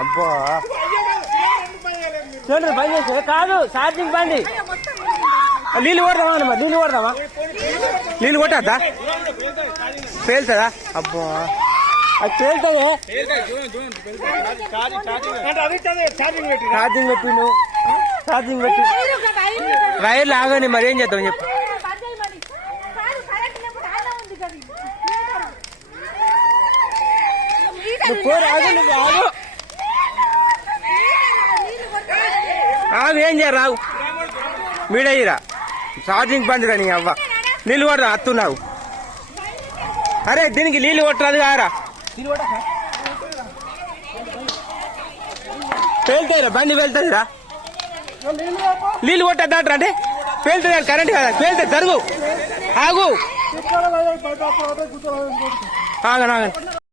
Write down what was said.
అబ్బా చూడండి బంద్ చేస్తే కాదు ఛార్జింగ్ బండి నీళ్ళు కొడదామా మరి నీళ్ళు కొడదామా నీళ్ళు కొట్టద్దా పేలుతుందా అబ్బా అది పేలుతుంది ఛార్జింగ్ పెట్టిండు ఛార్జింగ్ పెట్టి వైర్లు ఆగని మరి ఏం చేద్దాం చెప్పు ఆగు ఏం చేయరు రావు మీడయ్యిరా ఛార్జింగ్ బంద్ కానీ అవ్వ నీళ్ళు కొడరా అత్తున్నావు అరే దీనికి నీళ్ళు కొట్టరాదు కారా పేలుతాయిరా బండి వెళ్తుందిరా నీళ్ళు కొట్టద్దాట్రా అంటే పేలుతుంది కరెంట్ కదా పేలుతుంది జరుగు ఆగు ఆగను